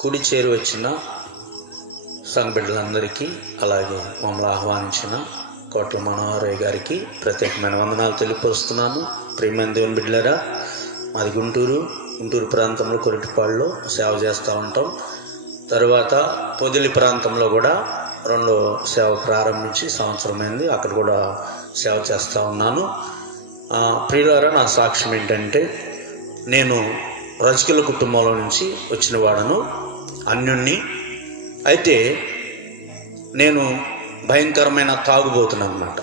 కుడి చేరి వచ్చిన సంఘ బిడ్డలందరికీ, అలాగే మమ్మల్ని ఆహ్వానించిన కోట్ల మనోహరయ్య గారికి ప్రత్యేకమైన వందనాలు తెలియపరుస్తున్నాను. ప్రియమైన దేవుని బిడ్డలారా, మాది గుంటూరు ప్రాంతంలో కొరిటిపాడులో సేవ చేస్తూ ఉంటాం. తర్వాత పొదిలి ప్రాంతంలో కూడా రెండో సేవ ప్రారంభించి సంవత్సరమైంది, అక్కడ కూడా సేవ చేస్తూ ఉన్నాను. ప్రియులారా, నా సాక్ష్యం ఏంటంటే, నేను రజకుల కుటుంబంలో నుంచి వచ్చిన వాడను, అన్యుణ్ణి. అయితే నేను భయంకరమైన తాగుబోతున్నాను అన్నమాట.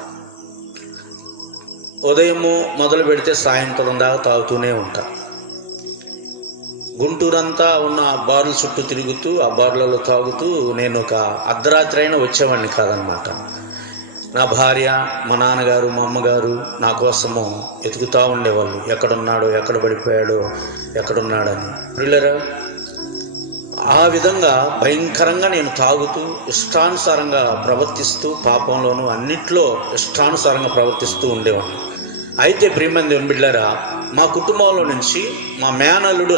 ఉదయము మొదలు పెడితే సాయంత్రం దాకా తాగుతూనే ఉంటా. గుంటూరంతా ఉన్న బార్ల చుట్టూ తిరుగుతూ ఆ బార్లలో తాగుతూ నేను ఒక అర్ధరాత్రి అయినా వచ్చేవాడిని కాదనమాట. నా భార్య, మా నాన్నగారు, మా అమ్మగారు నా కోసము వెతుకుతూ ఉండేవాళ్ళు, ఎక్కడున్నాడో, ఎక్కడ పడిపోయాడో, ఎక్కడున్నాడని. పిల్లరా, ఆ విధంగా భయంకరంగా నేను తాగుతూ ఇష్టానుసారంగా ప్రవర్తిస్తూ, పాపంలోనూ అన్నిట్లో ఇష్టానుసారంగా ప్రవర్తిస్తూ ఉండేవాడిని. అయితే ప్రియమైన దేవుని బిడ్డలారా, మా కుటుంబంలో నుంచి మా మేనల్లుడు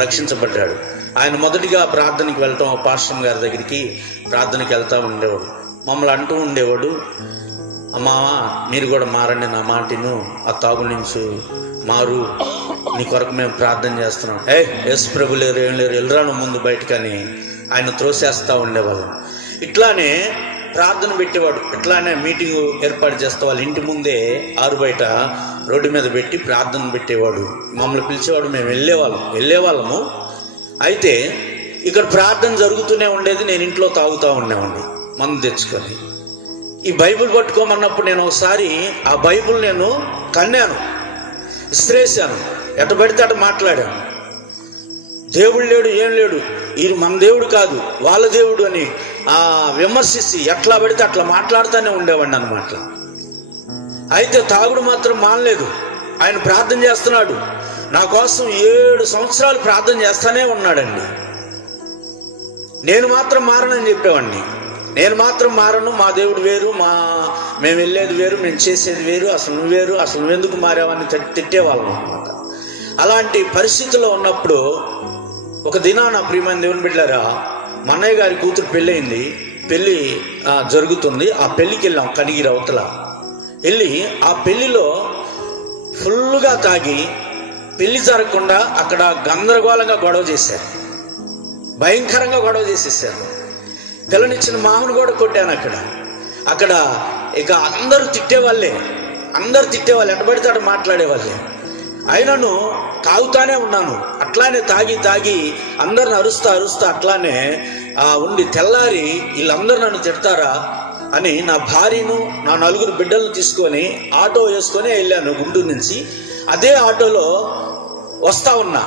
రక్షించబడ్డాడు. ఆయన మొదటిగా ప్రార్థనకి వెళ్ళటం, పాస్టర్ గారి దగ్గరికి ప్రార్థనకి వెళ్తూ ఉండేవాడు. మమ్మల్ని అంటూ ఉండేవాడు, అమ్మా మీరు కూడా మారండి, నా మాటను, ఆ తాగు నుంచి మారు, నీ కొరకు మేము ప్రార్థన చేస్తున్నాం. యేసు ప్రభు లేరు, ఏం లేరు, వెళ్ళరాను ముందు బయటకని ఆయన త్రోసేస్తూ ఉండేవాళ్ళం. ఇట్లానే ప్రార్థన పెట్టేవాడు. ఇట్లానే మీటింగ్ ఏర్పాటు చేస్తే వాళ్ళ ఇంటి ముందే ఆరు బయట రోడ్డు మీద పెట్టి ప్రార్థన పెట్టేవాడు. మమ్మల్ని పిలిచేవాడు, మేము వెళ్ళేవాళ్ళము. అయితే ఇక్కడ ప్రార్థన జరుగుతూనే ఉండేది, నేను ఇంట్లో తాగుతూ ఉండేవాడిని మందు తెచ్చుకొని. ఈ బైబిల్ పట్టుకోమన్నప్పుడు నేను ఒకసారి ఆ బైబిల్ నేను కన్నాను, ఇస్త్రేసాను, ఎట పడితే అట మాట్లాడాను. దేవుడు లేడు, ఏం లేడు, ఇది మన దేవుడు కాదు, వాళ్ళ దేవుడు అని విమర్శించి ఎట్లా పడితే అట్లా మాట్లాడుతూనే ఉండేవాడిని అన్నమాట. అయితే తాగుడు మాత్రం మానలేదు. ఆయన ప్రార్థన చేస్తున్నాడు నా కోసం. 7 సంవత్సరాలు ప్రార్థన చేస్తానే ఉన్నాడండి. నేను మాత్రం మారనని చెప్పేవాడిని. నేను మాత్రం మారను, మా దేవుడు వేరు, మేము వెళ్ళేది వేరు, మేము చేసేది వేరు, అసలు నువ్వు వేరు, అసలు నువ్వెందుకు మారావని తిట్టేవాళ్ళం అన్నమాట. అలాంటి పరిస్థితుల్లో ఉన్నప్పుడు ఒక దినాన, ప్రియమైన దేవుని బిడ్డలారా, మా అన్నయ్య గారి కూతురు పెళ్ళి జరుగుతుంది. ఆ పెళ్ళికి వెళ్ళాం, కనిగిరి అవతల వెళ్ళి ఆ పెళ్లిలో ఫుల్గా తాగి పెళ్లి జరగకుండా అక్కడ గందరగోళంగా గొడవ చేశారు, భయంకరంగా గొడవ చేసేసారు. పిల్లనిచ్చిన మామను కూడా కొట్టాను అక్కడ. ఇక అందరూ తిట్టేవాళ్ళే, ఎట్టబడితే అటు మాట్లాడేవాళ్ళే. అయినను తాగుతానే ఉన్నాను. అట్లానే తాగి అందరిని అరుస్తా అట్లానే ఉండి తెల్లారి వీళ్ళందరూ నన్ను తిడతారా అని నా భార్యను, నా 4 బిడ్డలను తీసుకొని ఆటో వేసుకొని వెళ్ళాను గుంటూరు నుంచి. అదే ఆటోలో వస్తా ఉన్నా.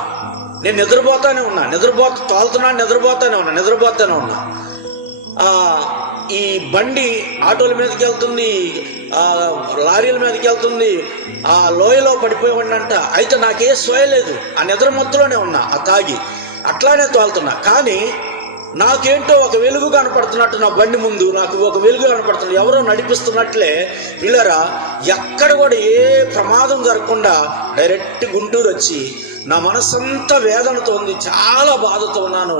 నేను నిద్రపోతానే ఉన్నా. ఈ బండి ఆటోల మీదకి వెళ్తుంది, లారీల మీదకి వెళ్తుంది. ఆ లోయలో పడిపోయేవాడినంట. అయితే నాకే సోయలేదు, ఆ నిద్ర మొత్తంలోనే ఉన్నా, ఆ తాగి అట్లానే తోలుతున్నా. కానీ నాకేంటో ఒక వెలుగు కనపడుతున్నట్టు, నా బండి ముందు నాకు ఒక వెలుగు కనపడుతున్నట్టు, ఎవరో నడిపిస్తున్నట్లే. పిల్లరా, ఎక్కడ కూడా ఏ ప్రమాదం జరగకుండా డైరెక్ట్ గుంటూరు వచ్చి నా మనసంతా వేదనతో ఉంది. చాలా బాధతో ఉన్నాను.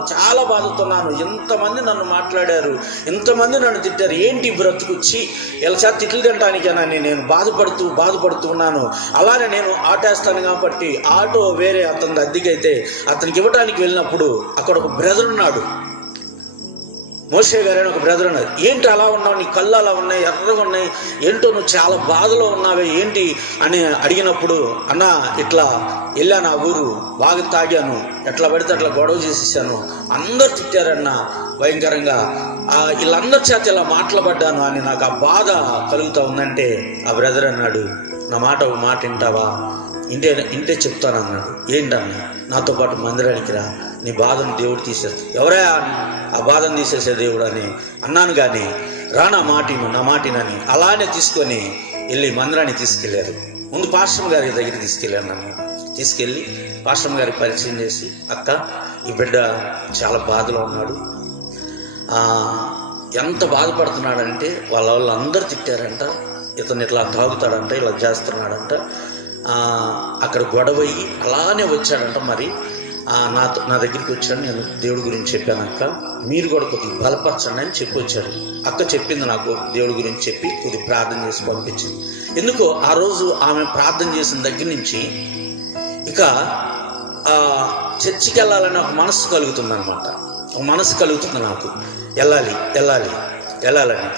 ఎంతమంది నన్ను మాట్లాడారు, ఎంతమంది నన్ను తిట్టారు. ఏంటి బ్రతుకుచ్చి ఇలా తిట్లు తినడానికేనని నేను బాధపడుతూ ఉన్నాను. అలానే నేను ఆటో వేస్తాను కాబట్టి ఆటో వేరే అతని అద్దెకైతే అతనికి ఇవ్వడానికి వెళ్ళినప్పుడు అక్కడ ఒక బ్రదర్ ఉన్నాడు, మోషే గారు అని ఒక బ్రదర్ అన్నది. ఏంటి అలా ఉన్నావు, నీ కళ్ళు అలా ఉన్నాయి, ఎర్రగా ఉన్నాయి, ఏంటో నువ్వు చాలా బాధలో ఉన్నావే ఏంటి అని అడిగినప్పుడు, అన్న ఇట్లా వెళ్ళాను, ఆ ఊరు బాగా తాగాను, ఎట్లా పడితే అట్లా గొడవ చేసేసాను, అందరు తిట్టారన్న భయంకరంగా, వీళ్ళందరి చేత ఇలా మాట్లాడబడ్డాను అని నాకు ఆ బాధ కలుగుతూ ఉందంటే ఆ బ్రదర్ అన్నాడు, నా ఒక మాట వింటావా? ఇంటే చెప్తాను అన్నాడు. ఏంటన్నా? నాతో పాటు మందిరానికి రా, నీ బాధను దేవుడు తీసేస్తాడు. ఎవరా ఆ బాధను తీసేసే దేవుడు అని అన్నాను. కానీ రా, నా మాటినని అలానే తీసుకొని వెళ్ళి మందిరాన్ని తీసుకెళ్ళారు. ముందు పాస్టర్ గారి దగ్గర తీసుకెళ్ళాను. నన్ను తీసుకెళ్ళి పాస్టర్ గారికి పరిచయం చేసి, అక్క ఈ బిడ్డ చాలా బాధలో ఉన్నాడు, ఎంత బాధపడుతున్నాడంటే వాళ్ళందరూ తిట్టారంట, ఇతను ఇట్లా తాగుతాడంట, ఇలా చేస్తున్నాడంట, అక్కడ గొడవయ్యి అలానే వచ్చాడంట. మరి నా దగ్గరికి వచ్చాడు, నేను దేవుడి గురించి చెప్పాను అక్క, మీరు కూడా కొద్దిగా బలపరచండి అని చెప్పి వచ్చాడు. అక్క చెప్పింది నాకు దేవుడి గురించి చెప్పి కొద్దిగా ప్రార్థన చేసి పంపించింది. ఎందుకో ఆ రోజు ఆమె ప్రార్థన చేసిన దగ్గర నుంచి ఇక చర్చికి వెళ్ళాలని ఒక మనసు కలుగుతుంది అనమాట. ఒక మనసు కలుగుతుంది నాకు, వెళ్ళాలని.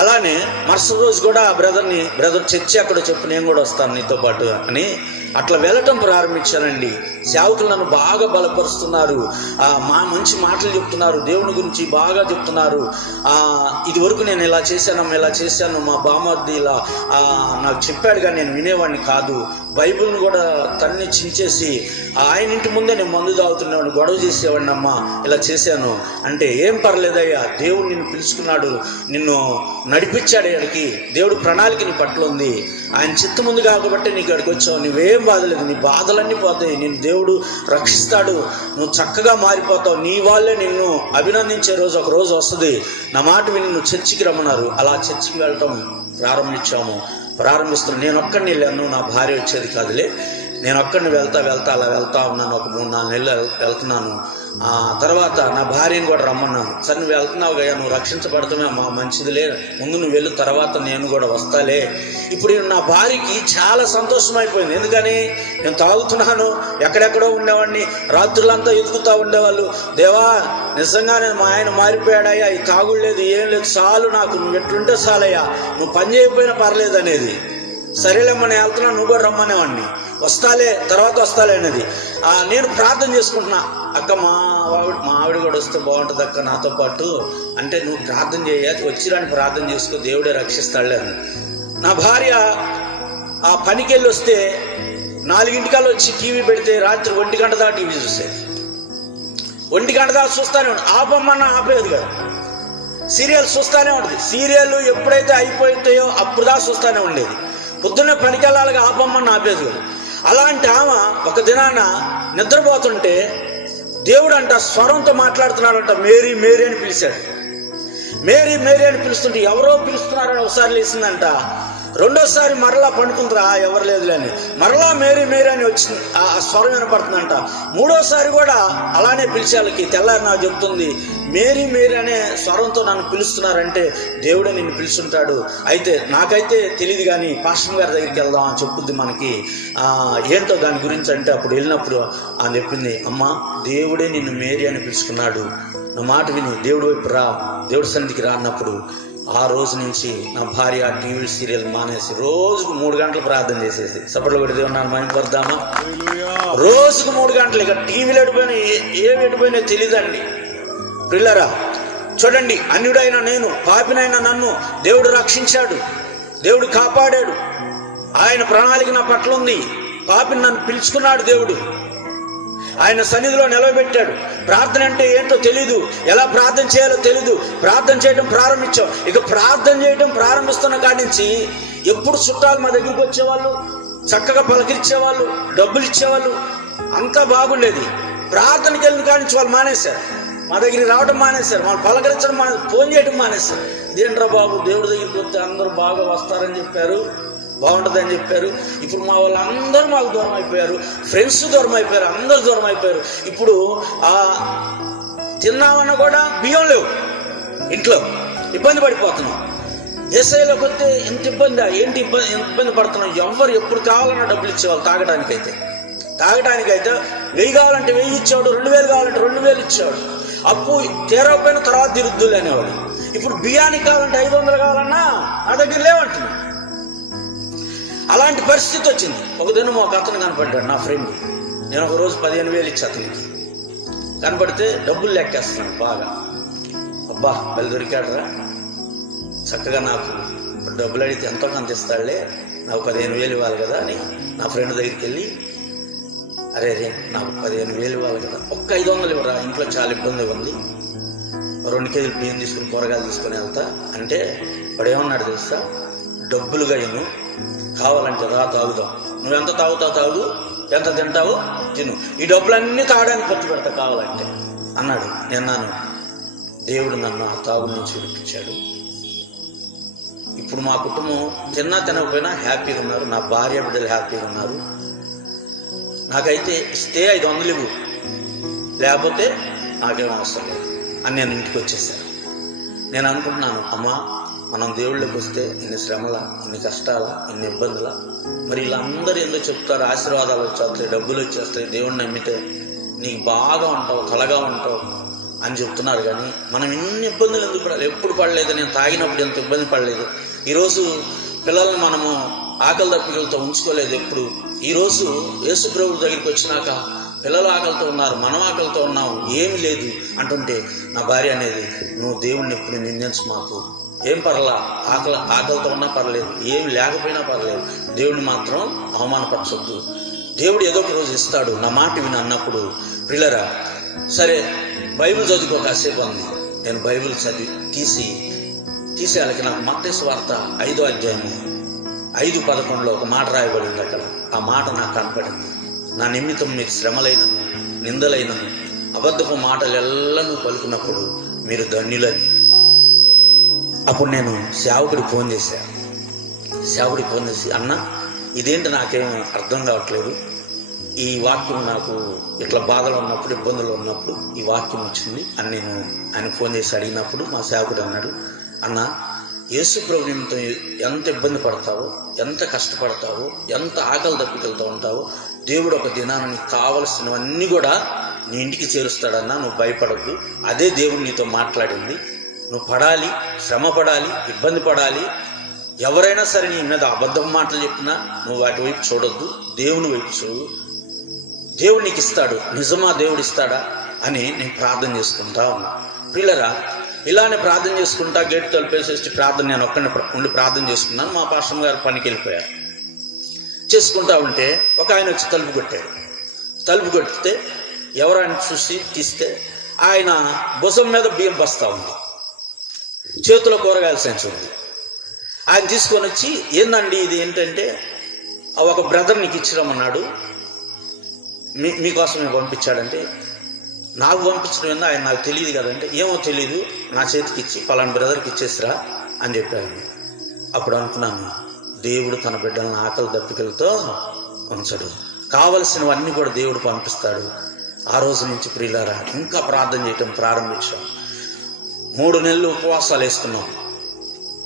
అలానే మరుసటి రోజు కూడా ఆ బ్రదర్ చర్చి అక్కడ చెప్పు, నేను కూడా వస్తాను నీతో పాటు అని అట్లా వెళ్ళటం ప్రారంభించానండి. సేవకులు నన్ను బాగా బలపరుస్తున్నారు, మంచి మాటలు చెప్తున్నారు, దేవుని గురించి బాగా చెప్తున్నారు. ఇది వరకు నేను ఇలా చేశాను, మా బామర్ది ఇలా నాకు చెప్పాడు, కానీ నేను వినేవాడిని కాదు. బైబిల్ని కూడా తన్ని చించేసి ఆయన ఇంటి ముందే నేను మందు తాగుతున్నవాడిని, గొడవ చేసేవాడిని. అమ్మ ఇలా చేశాను అంటే, ఏం పర్లేదయ్యా, దేవుడు నిన్ను పిలుచుకున్నాడు, నిన్ను నడిపించాడు అక్కడికి, దేవుడు ప్రణాళిక నీ పట్ల ఉంది, ఆయన చిత్తం ఉంది కాబట్టి నీకు అక్కడికి వచ్చావు. నువ్వేం బాధలేదు, నీ బాధలన్నీ పోతాయి, నిన్ను దేవుడు రక్షిస్తాడు, నువ్వు చక్కగా మారిపోతావు, నీ వాళ్ళే నిన్ను అభినందించే రోజు ఒక రోజు వస్తుంది, నా మాట విని నువ్వు చర్చికి రమ్మన్నారు. అలా చర్చికి వెళ్ళటం ప్రారంభిస్తున్నాను. నేను ఒక్కడిని వెళ్ళాను, నా భార్య వచ్చేది కాదులే, నేను ఒక్కడిని అలా వెళ్తా ఉన్నాను. ఒక 3-4 నెలలు వెళ్తున్నాను. తర్వాత నా భార్యను కూడా రమ్మన్నాను. సరే నువ్వు వెళ్తున్నావు కదా, నువ్వు రక్షించబడతామే మా మంచిదిలే, ముందు నువ్వు వెళ్ళు, తర్వాత నేను కూడా వస్తాలే. ఇప్పుడు నా భార్యకి చాలా సంతోషం అయిపోయింది. ఎందుకని నేను తాగుతున్నాను, ఎక్కడెక్కడో ఉండేవాడిని, రాత్రులంతా ఎదుగుతూ ఉండేవాళ్ళు, దేవా నిజంగా నేను మా ఆయన మారిపోయాడయ్యా, ఈ తాగుడు లేదు ఏం లేదు, చాలు నాకు, నువ్వు ఎట్లుంటే చాలయ్యా, నువ్వు పని చేయకపోయినా పర్లేదు అనేది. సరేలేమ్మా నేను వెళ్తున్నా, నువ్వు కూడా రమ్మనేవాడిని, తర్వాత వస్తాలే అనేది. నేను ప్రార్థన చేసుకుంటున్నా, అక్క మా ఆవిడ కూడా వస్తే బాగుంటుంది అక్క నాతో పాటు అంటే, నువ్వు ప్రార్థన చేయాలి, వచ్చిరాని ప్రార్థన చేసుకో, దేవుడే రక్షిస్తాడులే అని. నా భార్య ఆ పనికి వెళ్ళి వస్తే 4 వచ్చి టీవీ పెడితే రాత్రి 1 గంట దాకా టీవీ చూసేది. 1 గంట దాకా చూస్తానే ఉంటుంది, ఆపమ్మన్నా ఆపేది కదా. సీరియల్ చూస్తానే ఉంటుంది, సీరియల్ ఎప్పుడైతే అయిపోతాయో అప్పుడు దాకా చూస్తానే ఉండేది. పొద్దున్నే పనికి వెళ్ళాలిగా, ఆపమ్మని ఆపేది కదా. అలాంటి ఆమె ఒక దినాన నిద్రపోతుంటే దేవుడు అంట స్వరంతో మాట్లాడుతున్నాడంట, మేరీ మేరీ అని పిలిచాడు. మేరీ మేరీ అని పిలుస్తుంటే ఎవరో పిలుస్తున్నారని ఒకసారి లేచిందంట. రెండోసారి మరలా పండుకుంటారా, ఎవరు లేదులే అని, మరలా మేరీ మేరీ అని వచ్చింది, ఆ స్వరం వినపడుతుందంట. మూడోసారి కూడా అలానే పిలిచాలకి తెల్లారి నాకు చెప్తుంది, మేరీ మేరీ అనే స్వరంతో నన్ను పిలుస్తున్నారంటే దేవుడే నిన్ను పిలుస్తుంటాడు. అయితే నాకైతే తెలియదు, కానీ పాస్టర్ గారి దగ్గరికి వెళ్దాం అని చెప్పుద్ది మనకి, ఏంటో దాని గురించి అంటే, అప్పుడు వెళ్ళినప్పుడు అని చెప్పింది, అమ్మ దేవుడే నిన్ను మేరీ అని పిలుచుకున్నాడు, నా మాట విని దేవుడి వైపు రా, దేవుడి సన్నిధికి రా అన్నప్పుడు ఆ రోజు నుంచి నా భార్య టీవీ సీరియల్ మానేసి రోజుకు 3 గంటలు ప్రార్థన చేసేసి, సపట్లో పెడితే ఉన్నాను మైపడదామా, రోజుకు 3 గంటలు. ఇక టీవీలు ఎడిపోయినా ఏమి ఎడిపోయినా తెలియదండి. పిల్లరా చూడండి, అన్యుడైన నేను, పాపినైనా నన్ను దేవుడు రక్షించాడు, దేవుడు కాపాడాడు, ఆయన ప్రణాళిక నా పట్ల ఉంది. పాపిని నన్ను పిలుచుకున్నాడు దేవుడు, ఆయన సన్నిధిలో నిలవబెట్టాడు. ప్రార్థన అంటే ఏంటో తెలీదు, ఎలా ప్రార్థన చేయాలో తెలీదు, ప్రార్థన చేయడం ప్రారంభించాం. ఇక ప్రార్థన చేయడం ప్రారంభిస్తున్న కాడి నుంచి ఎప్పుడు చుట్టాలు మా దగ్గరికి వచ్చేవాళ్ళు, చక్కగా పలకరించేవాళ్ళు, డబ్బులు ఇచ్చేవాళ్ళు, అంతా బాగుండేది. ప్రార్థనకి వెళ్ళిన కాడి నుంచి వాళ్ళు మానేశారు, మా దగ్గరికి రావడం మానేశారు, వాళ్ళు పలకరించడం ఫోన్ చేయడం మానేశారు. ఇదేంట్రా బాబు, దేవుడి దగ్గరికి వస్తే అందరూ బాగా వస్తారని చెప్పారు, బాగుంటుందని చెప్పారు. ఇప్పుడు మా వాళ్ళందరూ మాకు దూరం అయిపోయారు, ఫ్రెండ్స్ దూరం అయిపోయారు, అందరూ దూరం అయిపోయారు. ఇప్పుడు తిన్నామన్నా కూడా బియ్యం లేవు, ఇంట్లో ఇబ్బంది పడిపోతున్నాం. ఏసైలోకి వస్తే ఎంత ఇబ్బంది, ఏంటి ఇబ్బంది పడుతున్నాం. ఎవరు ఎప్పుడు కావాలన్నా డబ్బులు ఇచ్చేవాళ్ళు. తాగడానికైతే 1000 కావాలంటే 1000 ఇచ్చేవాడు, 2000 కావాలంటే 2000 ఇచ్చేవాడు. అప్పు తీరకపోయిన తర్వాత తిరుద్దులు అనేవాడు. ఇప్పుడు బియ్యానికి కావాలంటే 500 కావాలన్నా నా దగ్గర లేవంటున్నా. అలాంటి పరిస్థితి వచ్చింది. ఒక దినం ఒక అతను కనపడ్డాడు, నా ఫ్రెండ్. నేను ఒక రోజు 15,000 ఇచ్చి అతనికి కనపడితే డబ్బులు లెక్కేస్తున్నాను బాగా. అబ్బా బలి దొరికాడరా, చక్కగా నాకు ఇప్పుడు డబ్బులు అడిగితే ఎంతో కొంత ఇస్తాడులే, నాకు 15,000 ఇవ్వాలి కదా అని నా ఫ్రెండ్ దగ్గరికి వెళ్ళి, అరే నాకు 15,000 ఇవ్వాలి కదా, ఒక్క 500 ఇవ్వరా, ఇంట్లో చాలా ఇబ్బంది ఉంది, 2 కేజీలు బియ్యం తీసుకుని కూరగాయలు తీసుకొని వెళ్తా అంటే, వాడు ఏమన్నాడు తెలుసా, డబ్బులుగా ఇను, కావాలంటే రా తాగుదాం, నువ్వెంత తాగుతావు తాగు, ఎంత తింటావు తిను, ఈ డబ్బులన్నీ తాగడానికి ఖర్చు పెడతా కావాలంటే అన్నాడు. నేన్నాను, దేవుడు నన్ను ఆ తాగు నుంచి విడిపించాడు. ఇప్పుడు మా కుటుంబం తిన్నా తినకపోయినా హ్యాపీగా ఉన్నారు, నా భార్య బిడ్డలు హ్యాపీగా ఉన్నారు. నాకైతే ఇస్తే 500 ఇవ్వు, లేకపోతే నాకేం అవసరం లేదు అని నేను ఇంటికి వచ్చేసాను. నేను అనుకుంటున్నాను, అమ్మా మనం దేవుళ్ళకి వస్తే ఇన్ని శ్రమల, ఇన్ని కష్టాల, ఇన్ని ఇబ్బందుల, మరి వీళ్ళందరూ ఎందుకు చెప్తారు ఆశీర్వాదాలు వచ్చేస్తాయి, డబ్బులు వచ్చేస్తాయి, దేవుడిని నమ్మితే నీకు బాగా ఉంటావు, కలగా ఉంటావు అని చెప్తున్నారు. కానీ మనం ఇన్ని ఇబ్బందులు ఎందుకు పడాలి? ఎప్పుడు పడలేదు. నేను తాగినప్పుడు ఎంత ఇబ్బంది పడలేదు. ఈరోజు పిల్లల్ని మనము ఆకలి దప్పికలతో ఉంచుకోలేదు ఎప్పుడు. ఈరోజు యేసు ప్రభు దగ్గరికి వచ్చినాక పిల్లలు ఆకలితో ఉన్నారు, మనం ఆకలితో ఉన్నాం, ఏమి లేదు అంటుంటే నా భార్య అనేది, నువ్వు దేవుణ్ణి ఎప్పుడు నిందించు, మాకు ఏం పర్లా, ఆకలితో ఉన్నా పర్లేదు, ఏమి లేకపోయినా పర్లేదు, దేవుడిని మాత్రం అవమానపరచొద్దు, దేవుడు ఏదో ఒక రోజు ఇస్తాడు, నా మాట విని అన్నప్పుడు పిల్లరా సరే బైబిల్ చదువుకో కాసేపు అంది. నేను బైబిల్ తీసి వాళ్ళకి నాకు మత్తయి సువార్త 5వ అధ్యాయము 5:11 ఒక మాట రాయబడింది. అక్కడ ఆ మాట నాకు కనపడింది. నా నిమిత్తం మీకు శ్రమలైనను, నిందలైనను, అబద్ధపు మాటలు ఎల్లను పలుకున్నప్పుడు మీరు ధన్యులని. అప్పుడు నేను సేవకుడికి ఫోన్ చేసి అన్న ఇదేంటి నాకేం అర్థం కావట్లేదు, ఈ వాక్యం నాకు ఇట్లా బాధలు ఉన్నప్పుడు, ఇబ్బందులు ఉన్నప్పుడు ఈ వాక్యం వచ్చింది అని నేను ఆయన ఫోన్ చేసి అడిగినప్పుడు మా సేవకుడు అన్నాడు, అన్న యేసు ప్రభు నిమిత్తం ఎంత ఇబ్బంది పడతావో, ఎంత కష్టపడతావో, ఎంత ఆకలి దప్పికలతో ఉంటావో, దేవుడు ఒక దినాన నీకు కావలసినవన్నీ కూడా నీ ఇంటికి చేరుస్తాడన్నా, నువ్వు భయపడద్దు, అదే దేవుడు నీతో మాట్లాడింది, నువ్వు పడాలి, శ్రమ పడాలి, ఇబ్బంది పడాలి, ఎవరైనా సరే నీ మీద అబద్ధం మాటలు చెప్పినా నువ్వు వాటి వైపు చూడొద్దు, దేవుని వైపు చూడు, దేవుడు నీకు ఇస్తాడు, నిజమా దేవుడు ఇస్తాడా అని నేను ప్రార్థన చేసుకుంటా ఉన్నా. పిల్లరా ఇలానే ప్రార్థన చేసుకుంటా గేట్ తలుపేసేసి నేను ఒక్కడిని ఉండి ప్రార్థన చేసుకున్నాను. మా పాస్టర్ గారు పనికి వెళ్ళిపోయారు. చేసుకుంటా ఉంటే ఒక ఆయన వచ్చి తలుపు కొట్టితే ఎవరైనా చూసి తీస్తే ఆయన భుజం మీద బియ్యం బస్తా ఉంది, చేతిలో కూరగాయల సంచి ఉంది. ఆయన తీసుకొని వచ్చి ఏందండి ఇది ఏంటంటే ఒక బ్రదర్ నీకు ఇచ్చిరమన్నాడు, మీకోసమే పంపించాడంటే, నాకు పంపించడం ఏందో ఆయన నాకు తెలియదు కదంటే, ఏమో తెలియదు, నా చేతికి ఇచ్చి పలానా బ్రదర్కి ఇచ్చేసిరా అని చెప్పాను. అప్పుడు అనుకున్నాను, దేవుడు తన బిడ్డలను ఆకలి దప్పికలతో ఉంచడు, కావలసినవన్నీ కూడా దేవుడు పంపిస్తాడు. ఆ రోజు నుంచి ప్రియులారా ఇంకా ప్రార్థన చేయటం ప్రారంభించాం. 3 నెలలు ఉపవాసాలు వేస్తున్నాం.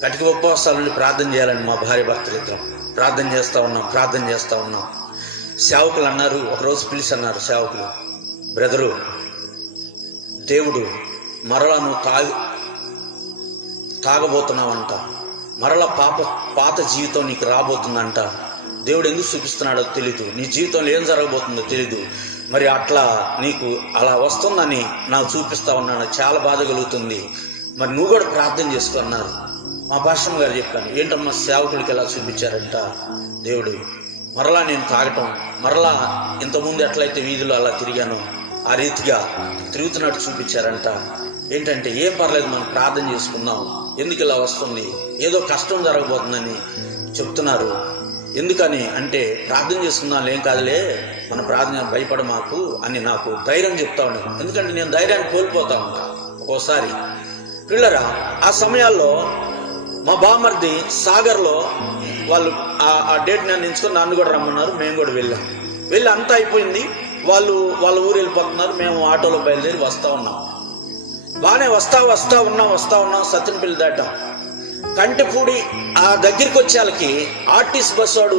కటిక ఉపవాసాల నుండి ప్రార్థన చేయాలని మా భార్య భర్తలు ఇద్దరం ప్రార్థన చేస్తూ ఉన్నాం. సేవకులు అన్నారు, ఒకరోజు పిలిచి అన్నారు సేవకులు, బ్రదరు దేవుడు మరలా నువ్వు తాగబోతున్నావంట, మరలా పాత జీవితం నీకు రాబోతుందంట, దేవుడు ఎందుకు చూపిస్తున్నాడో తెలీదు, నీ జీవితంలో ఏం జరగబోతుందో తెలీదు, మరి అట్లా నీకు అలా వస్తుందని నాకు చూపిస్తా ఉన్నాను, చాలా బాధ కలుగుతుంది, మరి నువ్వు కూడా ప్రార్థన చేసుకున్నారు. మా పాస్టర్ గారు చెప్పాను, ఏంటమ్మా సేవకుడికి ఎలా చూపించారంట దేవుడు, మరలా నేను తాగటం, మరలా ఇంతకుముందు ఎట్లయితే వీధిలో అలా తిరిగానో ఆ రీతిగా తిరుగుతున్నట్టు చూపించారంట. ఏంటంటే ఏం పర్లేదు, మనం ప్రార్థన చేసుకుందాం, ఎందుకు ఇలా వస్తుంది, ఏదో కష్టం జరగబోతుందని చెప్తున్నారు. ఎందుకని అంటే ప్రార్థన చేసుకుందాం, ఏం కాదులే, మన ప్రార్థన భయపడ మాకు అని నాకు ధైర్యం చెప్తా ఉన్నాను. ఎందుకంటే నేను ధైర్యాన్ని కోల్పోతా ఉంటా ఒక్కోసారి. పిల్లరా ఆ సమయాల్లో మా బామర్ది సాగర్లో వాళ్ళు ఆ డేట్ నేను ఎంచుకొని నన్ను కూడా రమ్మన్నారు. మేము కూడా వెళ్ళి అంతా అయిపోయింది. వాళ్ళ ఊరు వెళ్ళిపోతున్నారు. మేము ఆటోలో బయలుదేరి వస్తూ ఉన్నాం. బాగానే వస్తా ఉన్నాం. సత్యనపల్లి దాటాం. కంటిపూడి ఆ దగ్గరికి వచ్చే వాళ్ళకి ఆర్టీసీ బస్సు వాడు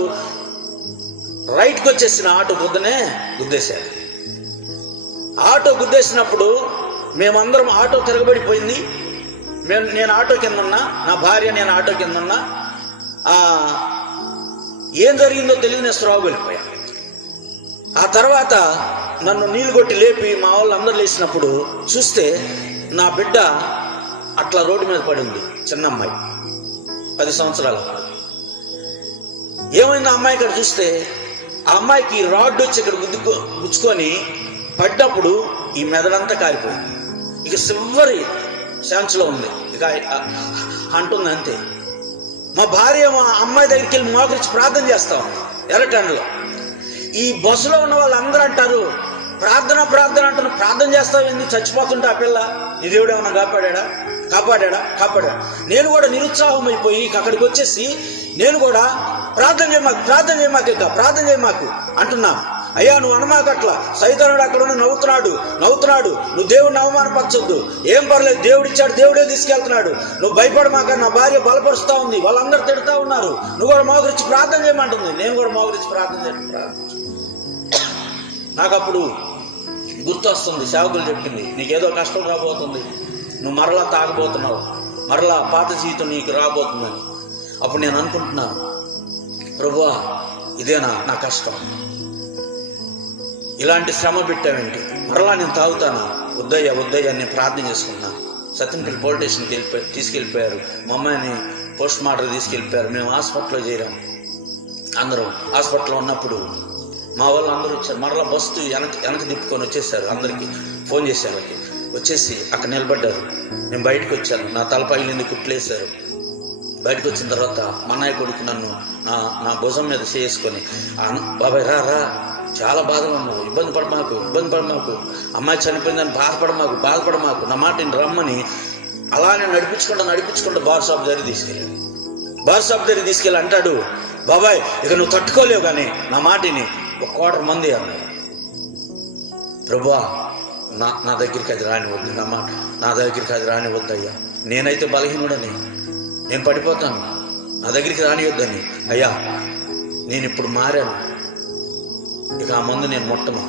రైట్కి వచ్చేసిన ఆటో పొద్దునే గుద్దేశాడు. ఆటో గుద్దేసినప్పుడు మేమందరం ఆటో తిరగబడిపోయింది. నేను ఆటో కింద ఉన్నా, నా భార్య నేను ఆటో కింద ఉన్నా. ఏం జరిగిందో తెలియదు, నేను స్ట్రాగ్ వెళ్ళిపోయా. ఆ తర్వాత నన్ను నీళ్ళు కొట్టి లేపి మా వాళ్ళు అందరు లేచినప్పుడు చూస్తే నా బిడ్డ అట్లా రోడ్డు మీద పడింది. చిన్న అమ్మాయి 10 సంవత్సరాలు. ఏమైంది ఆ అమ్మాయి ఇక్కడ చూస్తే, ఆ అమ్మాయికి రాడ్ వచ్చి ఇక్కడ గుచ్చుకొని పడ్డప్పుడు ఈ మెదడంతా కాలిపోయింది. ఇక చివరి ఛాన్స్లో ఉంది, ఇక అంటుంది అంతే. మా భార్య మా అమ్మాయి దగ్గరికి వెళ్ళి మోకరించి ప్రార్థన చేస్తా ఉంది ఎర్రటండలో. ఈ బస్సులో ఉన్న వాళ్ళందరూ అంటారు, ప్రార్థన అంటున్నా, ప్రార్థన చేస్తావు ఎందుకు, చచ్చిపోతుంటే ఆ పిల్ల నీ దేవుడు ఏమన్నా కాపాడా. నేను కూడా నిరుత్సాహం అయిపోయి అక్కడికి వచ్చేసి నేను కూడా ప్రార్థన చేయమాకు అంటున్నా. అయ్యా నువ్వు అనమాకట్లా, సైతానుడు అక్కడ ఉన్న నవ్వుతున్నాడు, నువ్వు దేవుడిని అవమానపరచొద్దు, ఏం పర్లేదు, దేవుడిచ్చాడు, దేవుడే తీసుకెళ్తున్నాడు, నువ్వు భయపడమాక, నా భార్య బలపరుస్తూ ఉంది, వాళ్ళందరూ తిడుతూ ఉన్నారు, నువ్వు కూడా మోకరించి ప్రార్థన చేయమంటుంది. నేను కూడా మోకరించి ప్రార్థన నాకు అప్పుడు గుర్తు వస్తుంది, సేవకులు చెప్పింది, నీకేదో కష్టం రాబోతుంది, నువ్వు మరలా తాగబోతున్నావు, మరలా పాత జీవితం నీకు రాబోతుందని. అప్పుడు నేను అనుకుంటున్నాను, ప్రభువా ఇదేనా నా కష్టం, ఇలాంటి శ్రమ పెట్టావేంటి, మరలా నేను తాగుతానా, వద్దయ్యా నేను ప్రార్థన చేసుకున్నాను. సత్యంపల్లి పోలీస్ స్టేషన్కి తీసుకెళ్ళిపోయారు, మా అమ్మాయిని పోస్ట్ మార్టం తీసుకెళ్ళిపోయారు. మేము హాస్పిటల్లో చేరాం. అందరం హాస్పిటల్లో ఉన్నప్పుడు మా వాళ్ళు అందరూ వచ్చారు, మరలా బస్సు వెనక్కి తిప్పుకొని వచ్చేసారు, అందరికీ ఫోన్ చేశారు, వచ్చేసి అక్కడ నిలబడ్డారు. నేను బయటకు వచ్చాను, నా తల పగిలింది, కుట్లేశారు. బయటకు వచ్చిన తర్వాత మా అన్నయ్య కొడుకు నన్ను నా భుజం మీద చేసుకొని, బాబాయ్ రా, చాలా బాధగా ఉన్నావు, ఇబ్బంది పడమాకు, అమ్మాయి చనిపోయిందని బాధపడమాకు, నా మాట నేను రమ్మని అలానే నడిపించుకుంటూ బార్ షాప్ దగ్గర తీసుకెళ్ళి అంటాడు, బాబాయ్ ఇక నువ్వు తట్టుకోలేవు కానీ నా మాటిని 1/4 మంది అన్నాడు. ప్రభువా నా దగ్గరికి అది రానివద్దు, నా దగ్గరికి అది రానివద్దయ్యా, నేనైతే బలహీనుడని, నేను పడిపోతాను, నా దగ్గరికి రానివద్దని. అయ్యా నేను ఇప్పుడు మారాను, ఇక ఆ మందు నేను ముట్టను,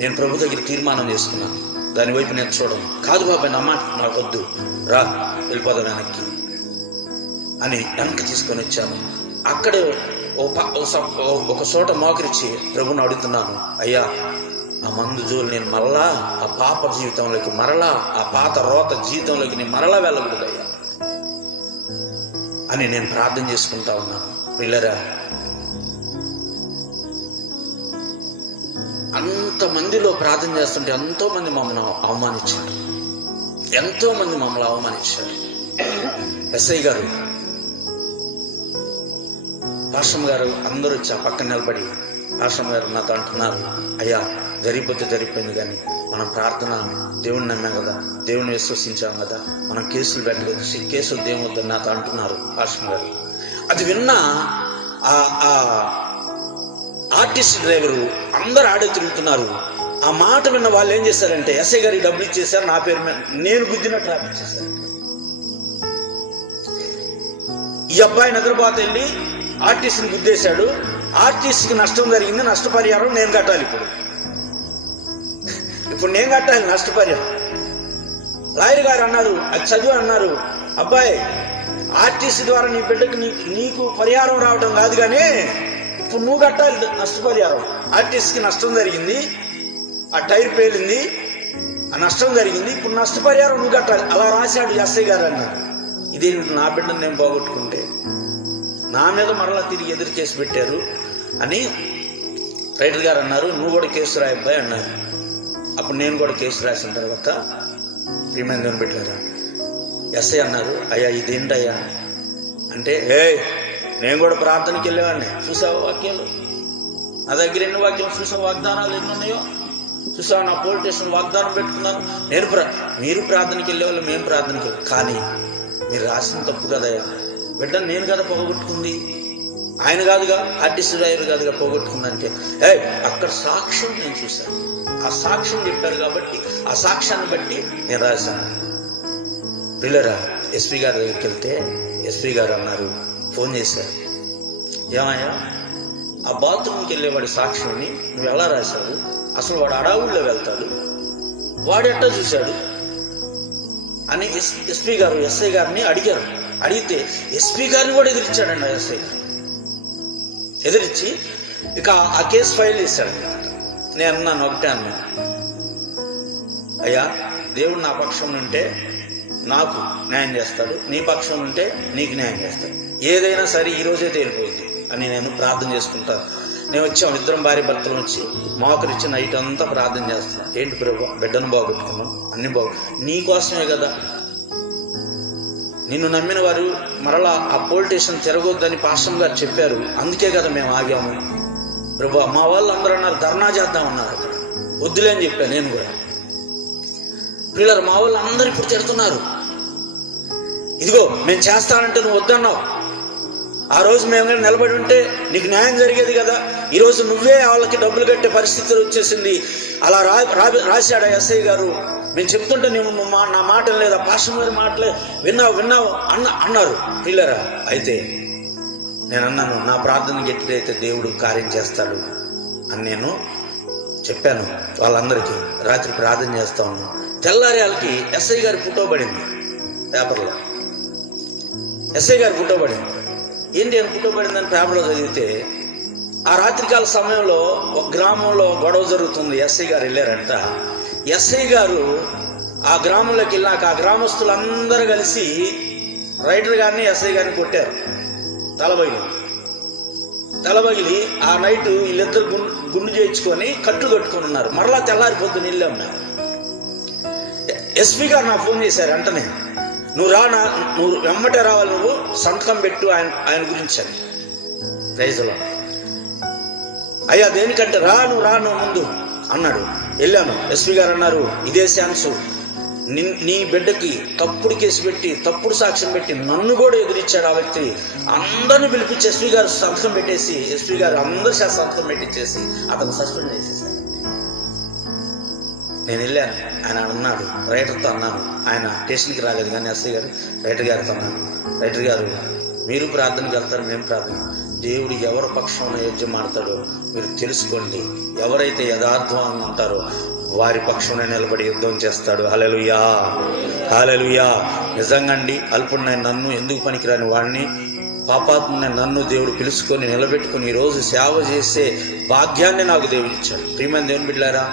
నేను ప్రభు దగ్గర తీర్మానం చేసుకున్నాను, దాని వైపు నేను చూడను. కాదు బాబాయ్ నా మాట నాకు వద్దు, రా వెళ్ళిపోదాం వెనక్కి అని వెనక్కి తీసుకొని వచ్చాను. అక్కడ ఒక చోట మోకరించి ప్రభుని అడుగుతున్నాను, అయ్యా ఆ మందు జోలు నేను మరలా ఆ పాప జీవితంలోకి, మరలా ఆ పాత రోత జీవితంలోకి నేను మరలా వెళ్ళకూడదయ్యా అని నేను ప్రార్థన చేసుకుంటా ఉన్నాను. పిల్లరా, అంతమందిలో ప్రార్థన చేస్తుంటే ఎంతోమంది మమ్మల్ని అవమానించారు. ఎస్ఐ గారు, పాస్టర్ గారు అందరూ వచ్చి ఆ పక్కన నిలబడి పాస్టర్ గారు నాతో అంటున్నారు, అయ్యా జరిగిపోయింది కానీ మనం ప్రార్థన దేవుని నమ్మాం కదా, దేవుని విశ్వసించాం కదా, మనం కేసులు పెట్టలేదు, కేసులు దేవుని నాతో అంటున్నారు పాస్టర్ గారు. అది విన్నా ఆ ఆర్టిస్ట్ డ్రైవరు అందరు ఆడే తిరుగుతున్నారు. ఆ మాట విన్న వాళ్ళు ఏం చేశారంటే ఎస్ఐ గారికి డబ్బులు ఇచ్చేసారు, నా పేరు మీద నేను గుద్దినట్టు రాపిచ్చేశారు. ఈ అబ్బాయి నిద్రపోత వెళ్ళి ఆర్టిస్ట్ని గుద్దేశాడు, ఆర్టిస్ట్కి నష్టం జరిగింది, నష్టపరిహారం నేను కట్టాలి. ఇప్పుడు నేను కట్టాలి నష్టపరిహారం. లాయర్ గారు అన్నారు, అది చదువు అన్నారు, అబ్బాయి ఆర్టిస్ట్ ద్వారా నీ బిడ్డకి నీకు పరిహారం రావడం కాదు కానీ ఇప్పుడు నువ్వు కట్టాలి నష్టపరిహారం. ఆర్టిస్ట్కి నష్టం జరిగింది, ఆ టైర్ పేలింది, ఆ నష్టం జరిగింది, ఇప్పుడు నష్టపరిహారం నువ్వు కట్టాలి. అలా రాశాడు ఎస్ఐ గారు అన్నారు. ఇదేంటి, నా బిడ్డను నేను పోగొట్టుకుంటే నా మీద మరలా తిరిగి ఎదురు కేసు పెట్టారు అని రైటర్ గారు అన్నారు. నువ్వు కూడా కేసు రాయబ్బాయి అన్నారు. అప్పుడు నేను కూడా కేసు రాసిన తర్వాత రిమైండ్ పెట్టారా ఎస్ఐ అన్నారు, అయ్యా ఇదేంటయ్యా అంటే, నేను కూడా ప్రార్థనకి వెళ్ళేవాడిని, చూసావా వాక్యాలు, నా దగ్గర ఎన్ని వాక్యాలు చూసావు, వాగ్దానాలు ఎన్ని ఉన్నాయో చూసావా, నా పోలీస్ స్టేషన్ వాగ్దానం పెట్టుకున్నాను. మీరు ప్రార్థనకి వెళ్ళేవాళ్ళు, మేము ప్రార్థనకి వెళ్ళాం, కానీ మీరు రాసిన తప్పు కదయ్యా, బిడ్డను నేను కదా పోగొట్టుకుంది, ఆయన కాదుగా, ఆర్టిస్ట్ డ్రైవర్ కాదుగా పోగొట్టుకుందంటే, అక్కడ సాక్ష్యం నేను చూశాను, ఆ సాక్ష్యం చెప్పారు కాబట్టి ఆ సాక్ష్యాన్ని బట్టి నేను రాశాను. పిల్లరా, ఎస్పీ గారి దగ్గరికి వెళ్తే ఎస్పీ గారు అన్నారు, ఫోన్ చేశారు, ఏమయ్యా ఆ బాత్రూమ్కి వెళ్ళేవాడి సాక్ష్యాన్ని నువ్వు ఎలా రాశావు, అసలు వాడు అడవుల్లో వెళ్తాడు, వాడు ఎట్టా చూశాడు అని ఎస్పీ గారు ఎస్ఐ గారిని అడిగారు. అడిగితే ఎస్పీ గారిని కూడా ఎదిరించాడండి ఆ ఎస్ఐ గారు. ఎదిరించి ఇక ఆ కేసు ఫైల్ చేశాడు. నేను అన్నాను, ఒకటే అన్నాను, అయ్యా దేవుడు నా పక్షం ఉంటే నాకు న్యాయం చేస్తాడు, నీ పక్షం ఉంటే నీకు న్యాయం చేస్తాడు, ఏదైనా సరే ఈ రోజే తేలిపోయింది అని నేను ప్రార్థన చేసుకుంటాను. నేను వచ్చాము, ఇద్దరం భార్య భర్తలు వచ్చి మోకరిచ్చి నైట్ అంతా ప్రార్థన చేస్తాను. ఏంటి ప్రభు, బిడ్డను బాగొట్టుకున్నాం, అన్ని నీకోసమే కదా, నిన్ను నమ్మిన వారు మరలా ఆ పోలీస్ స్టేషన్ తిరగొద్దని పాస్టర్ గారు చెప్పారు, అందుకే కదా మేము ఆగాము ప్రభు. మా వాళ్ళు అందరూ అన్నారు ధర్నా చేద్దామన్నారు, అక్కడ వద్దులే అని చెప్పాను నేను కూడా. పిల్లలు మా వాళ్ళు అందరూ ఇప్పుడు తిడుతున్నారు, ఇదిగో మేము చేస్తానంటే నువ్వు వద్దన్నావు, ఆ రోజు మేము కానీ నిలబడి ఉంటే నీకు న్యాయం జరిగేది కదా. ఈరోజు నువ్వే వాళ్ళకి డబ్బులు కట్టే పరిస్థితి వచ్చేసింది. అలా రాశాడు ఎస్ఐ గారు. మేము చెప్తుంటే నువ్వు నా మాటలు లేదా పాస్టర్ గారి మాటలే విన్నావు అన్నారు పిల్లరా. అయితే నేను అన్నాను, నా ప్రార్థన గట్టిదైతే దేవుడు కార్యం చేస్తాడు అని నేను చెప్పాను వాళ్ళందరికీ. రాత్రి ప్రార్థన చేస్తా ఉన్నాను. తెల్లారి వాళ్ళకి ఎస్ఐ గారి ఫోటో పడింది పేపర్లో. ఎస్ఐ గారి ఫోటో పడింది. ఏంటి అని ఫోటో పడిందని పేపర్లో చదివితే, ఆ రాత్రికాల సమయంలో ఒక గ్రామంలో గొడవ జరుగుతుంది. ఎస్ఐ గారు వెళ్ళారంట. ఎస్ఐ గారు ఆ గ్రామంలోకి వెళ్ళాక ఆ గ్రామస్తులందరూ కలిసి రైటర్ గారిని ఎస్ఐ గారిని కొట్టారు. తలబగిలి ఆ నైట్ వీళ్ళిద్దరు గుండు చేయించుకొని కట్లు కట్టుకొని ఉన్నారు. మరలా తెల్లారి పొద్దున్న వెళ్ళాం మేము. ఎస్పీ గారు నాకు ఫోన్ చేశారు. వెంటనే నువ్వు వెమ్మటే రావాలి, నువ్వు సంతకం పెట్టు ఆయన గురించి అని. ప్రైజ్లో అయ్యా దేనికంటే నువ్వు ముందు అన్నాడు. వెళ్ళాను. ఎస్పీ గారు అన్నారు, ఇదే ఛాన్స్, నీ బిడ్డకి తప్పుడు కేసు పెట్టి తప్పుడు సాక్ష్యం పెట్టి నన్ను కూడా ఎదురిచ్చాడు ఆ వ్యక్తి. అందరిని పిలిపించి ఎస్పీ గారు సంతకం పెట్టేసి, ఎస్పీ గారు అందరి సంతకం పెట్టించేసి అతను సస్పెండ్ చేసేసారు. నేను వెళ్ళాను. ఆయన అన్నాడు, రైటర్తో అన్నాను. ఆయన స్టేషన్కి రాలేదు కానీ ఎస్ఐ గారు రైటర్ గారితో అన్నాను, రైటర్ గారు మీరు ప్రార్థనకి వెళ్తారు, మేము ప్రార్థన. దేవుడు ఎవరి పక్షంలో యుద్ధం ఆడతాడో మీరు తెలుసుకోండి. ఎవరైతే యథార్థంగా ఉంటారో వారి పక్షంలో నిలబడి యుద్ధం చేస్తాడు. హల్లెలూయా, హల్లెలూయా. నిజంగా అండి, అల్పుడిని నన్ను ఎందుకు పనికిరాని వాడిని, పాపాత్మని నన్ను దేవుడు పిలుచుకొని నిలబెట్టుకుని ఈరోజు సేవ చేసే భాగ్యాన్ని నాకు దేవుడు ఇచ్చాడు. ప్రియమైన దేవుని బిడ్డలారా,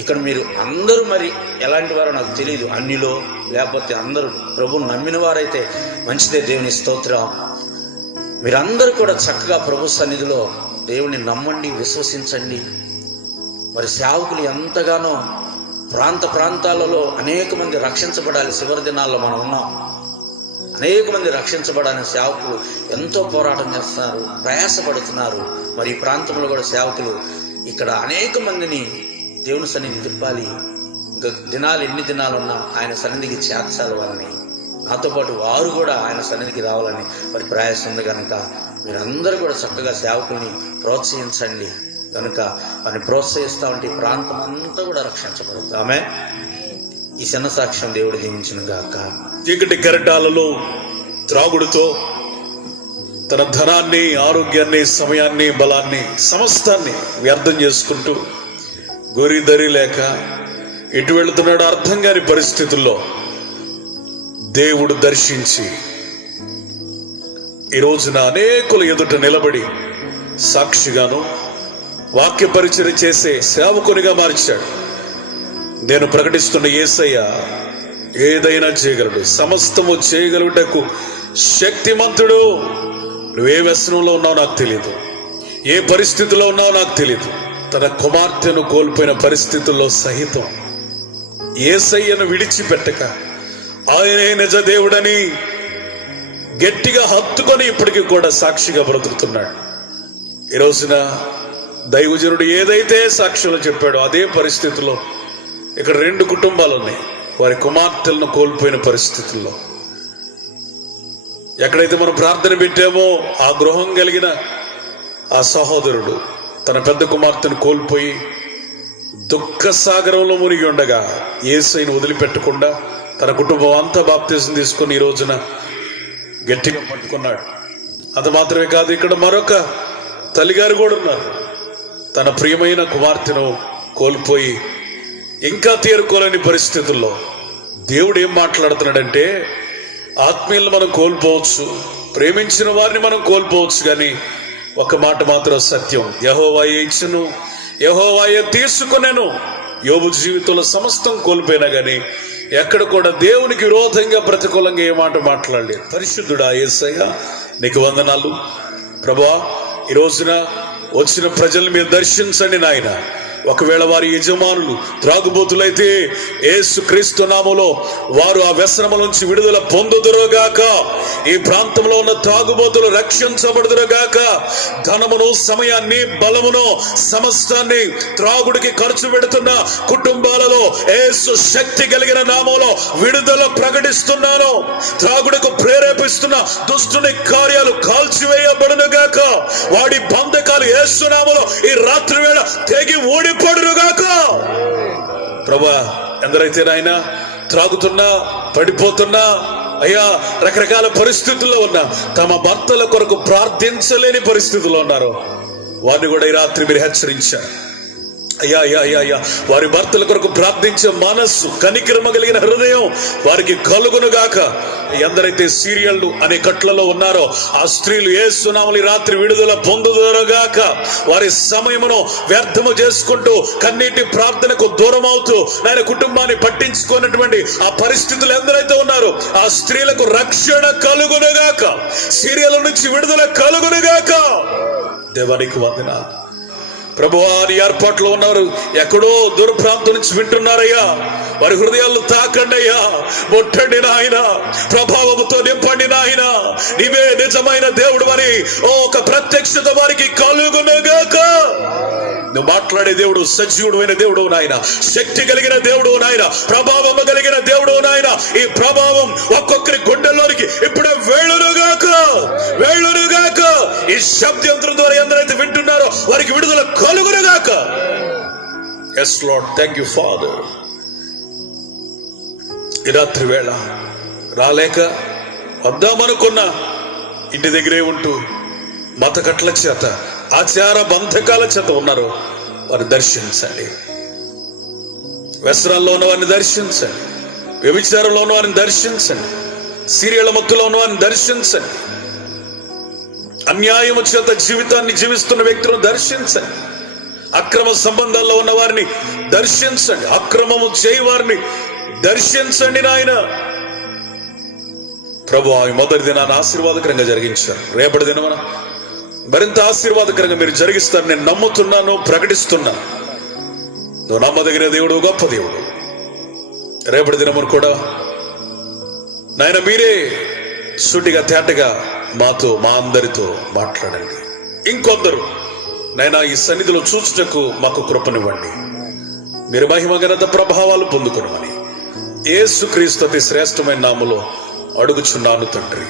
ఇక్కడ మీరు అందరూ మరి ఎలాంటి వారో నాకు తెలియదు, అన్నిలో లేకపోతే అందరూ ప్రభువుని నమ్మిన వారైతే మంచిదే, దేవుని స్తోత్రం. మీరందరూ కూడా చక్కగా ప్రభు సన్నిధిలో దేవుని నమ్మండి, విశ్వసించండి. మరి సేవకులు ఎంతగానో ప్రాంతాలలో అనేక మంది రక్షించబడాలి. చివరి దినాల్లో మనం ఉన్నాం. అనేక మంది రక్షించబడాలని సేవకులు ఎంతో పోరాటం చేస్తున్నారు, ప్రయాసపడుతున్నారు. మరి ఈ ప్రాంతంలో కూడా సేవకులు ఇక్కడ అనేక మందిని దేవుని సన్నిధి తిప్పాలి. ఇంకా ఎన్ని దినాలు ఉన్నా ఆయన సన్నిధికి చేర్చాలి వాళ్ళని. నాతో పాటు వారు కూడా ఆయన సన్నిధికి రావాలని మరి ప్రయాసం ఉంది కనుక మీరందరూ కూడా చక్కగా సేవకుల్ని ప్రోత్సహించండి. కనుక వారిని ప్రోత్సహిస్తూ ఉంటే ఈ ప్రాంతం అంతా కూడా రక్షించబడుతుంది. ఆమె ఈ చిన్న సాక్ష్యం దేవుడు దీవించిన గాక. చీకటి కెరటాలలో త్రాగుడుతో తన ధనాన్ని, ఆరోగ్యాన్ని, సమయాన్ని, బలాన్ని, సమస్తాన్ని వ్యర్థం చేసుకుంటూ గోరిదరి లేక ఎటు వెళుతున్నాడో అర్థం కాని పరిస్థితుల్లో దేవుడు దర్శించి ఈ రోజున అనేకుల ఎదుట నిలబడి సాక్షిగాను వాక్య పరిచయం చేసే సేవకునిగా మార్చాడు. నేను ప్రకటిస్తున్న యేసయ్య ఏదైనా చేయగలడు, సమస్తము చేయగలుగుటకు శక్తిమంతుడు. నువ్వే వ్యసనంలో ఉన్నావు నాకు తెలియదు, ఏ పరిస్థితిలో ఉన్నావు నాకు తెలియదు. తన కుమార్తెను కోల్పోయిన పరిస్థితుల్లో సహితం యేసయ్యను విడిచిపెట్టక ఆయనే నిజ దేవుడని గట్టిగా హత్తుకొని ఇప్పటికీ కూడా సాక్షిగా బ్రతుకుతున్నాడు. ఈ రోజున దైవజనుడు ఏదైతే సాక్ష్యంలో చెప్పాడో అదే పరిస్థితుల్లో ఇక్కడ 2 కుటుంబాలు ఉన్నాయి. వారి కుమార్తెలను కోల్పోయిన పరిస్థితుల్లో ఎక్కడైతే మనం ప్రార్థన పెట్టామో ఆ గృహం కలిగిన ఆ సహోదరుడు తన పెద్ద కుమార్తెను కోల్పోయి దుఃఖ సాగరంలో మునిగి ఉండగా యేసయ్యను వదిలిపెట్టకుండా తన కుటుంబం అంతా బాప్తిజం తీసుకొని ఈ రోజున గట్టిగా పట్టుకున్నాడు. అది మాత్రమే కాదు, ఇక్కడ మరొక తల్లిగారు కూడా ఉన్నారు. తన ప్రియమైన కుమార్తెను కోల్పోయి ఇంకా తీరుకోలేని పరిస్థితుల్లో దేవుడు ఏం మాట్లాడుతున్నాడంటే, ఆత్మీయులను మనం కోల్పోవచ్చు, ప్రేమించిన వారిని మనం కోల్పోవచ్చు, కానీ ఒక మాట మాత్రం సత్యం, యెహోవాయే ఇచ్చును, యెహోవాయే తీసుకునేను. యోబు జీవితంలో సమస్తం కోల్పోయినా కానీ ఎక్కడ కూడా దేవునికి విరోధంగా ప్రతికూలంగా ఏ మాట మాట్లాడలేదు. పరిశుద్ధుడా యేసయ్య నీకు వందనాలు ప్రభువా. ఈ రోజున వచ్చిన ప్రజల్ని మీరు దర్శించండి నాయన. ఒకవేళ వారి యజమానులు త్రాగుబోతులైతే యేసుక్రీస్తు నామములో వారు ఆ వ్యసనముల నుంచి విడుదల పొందుదురుగాక. ఈ ప్రాంతంలో ఉన్న త్రాగుబోతులు రక్షించబడుదురుగాక. ధనమును, సమయాన్ని, బలమును, సమస్తాన్ని త్రాగుడికి ఖర్చు పెడుతున్న కుటుంబాలలో యేసు శక్తి కలిగిన నామములో విడుదల ప్రకటిస్తున్నాను. త్రాగుడుకు ప్రేరేపిస్తున్న దుష్టుని కార్యాలు కాల్చివేయబడునుగాక. వాడి బంధకాలు యేసు నామములో ఈ రాత్రి వేళ తెగి ఊడిపడునుగాక. ప్రభువా, ఎందరైతే నాయన త్రాగుతున్నా, పడిపోతున్నా, అయ్యా రకరకాల పరిస్థితుల్లో ఉన్నా, తమ భర్తల కొరకు ప్రార్థించలేని పరిస్థితుల్లో ఉన్నారు, వారిని కూడా ఈ రాత్రి మీరు హెచ్చరించారు. అయ్యా అయ్యా అయ్యా అయ్యా వారి భర్తల కొరకు ప్రార్థించే మనస్సు, కనికరమ కలిగిన హృదయం వారికి కలుగునుగాక. ఎందరైతే సీరియళ్ళు అనే కట్లలో ఉన్నారో ఆ స్త్రీలు యేసు నామములో రాత్రి విడుదల పొందుదురుగాక. వారి సమయమును వ్యర్థము చేసుకుంటూ కన్నీటి ప్రార్థనకు దూరం అవుతూ ఆయన కుటుంబాన్ని పట్టించుకున్నటువంటి ఆ పరిస్థితులు ఎందరైతే ఉన్నారో ఆ స్త్రీలకు రక్షణ కలుగునుగాక. సీరియల్ నుంచి విడుదల కలుగునుగాక. దేవానికి వందనాలు. ప్రభువా, నీ ఏర్పాట్లో ఉన్నారు, ఎక్కడో దూర ప్రాంతం నుంచి వింటున్నారయ్యా, వారి హృదయాలను తాకండి అయ్యా, ముట్టండి నాయన, ప్రభావముతో నింపండి నాయన. నీవే నిజమైన దేవుడు అని ఒక ప్రత్యక్షత వారికి కలుగునుగాక. నువ్వు మాట్లాడే దేవుడు సజీవుడు అయిన దేవుడు నాయన, శక్తి కలిగిన దేవుడు నాయన, ప్రభావము కలిగిన దేవుడు నాయన. ఈ ప్రభావం ఒక్కొక్కరి గుండెల్లోనికి ఇప్పుడే వేళ్ళునుగాక, వేళ్ళునుగాక. ఈ శబ్దయంత్రం ద్వారా ఎందరైతే వింటున్నారో వారికి విడుదల కలుగునుగాక. yes lord, thank you father. ఈ రాత్రి వేళ రాలేక వద్దామనుకున్నా ఇంటి దగ్గరే ఉంటూ మత కట్ల చేత, ఆచార బంధకాల చేత ఉన్నారు, వారిని దర్శించండి. వ్యసనాల్లో ఉన్న వారిని దర్శించండి, వ్యభిచారంలో ఉన్న వారిని దర్శించండి, సీరియల్ మత్తులో ఉన్న వారిని దర్శించండి, అన్యాయము చేత జీవితాన్ని జీవిస్తున్న వ్యక్తులను దర్శించండి, అక్రమ సంబంధాల్లో ఉన్న వారిని దర్శించండి, అక్రమము చేయి వారిని దర్శించండి నాయన. ప్రభు, ఆ మొదటి దినాన్ని ఆశీర్వాదకరంగా జరిగించారు. రేపటి దినమున మరింత ఆశీర్వాదకరంగా మీరు జరిగిస్తారు నేను నమ్ముతున్నాను, ప్రకటిస్తున్నాను. నువ్వు నమ్మదగిన దేవుడు, గొప్ప దేవుడు. రేపటి దినమును కూడా నాయన మీరే సూటిగా తేటగా మాతో, మా అందరితో మాట్లాడండి. ఇంకొందరు నైనా ఈ సన్నిధిలో చూచుటకు మాకు కృపనివ్వండి. మీరు మహిమ ఘనత ప్రభావాలు పొందుకునమని యేసుక్రీస్తు అతి శ్రేష్టమైన నామములో అడుగుచున్నాను తండ్రి.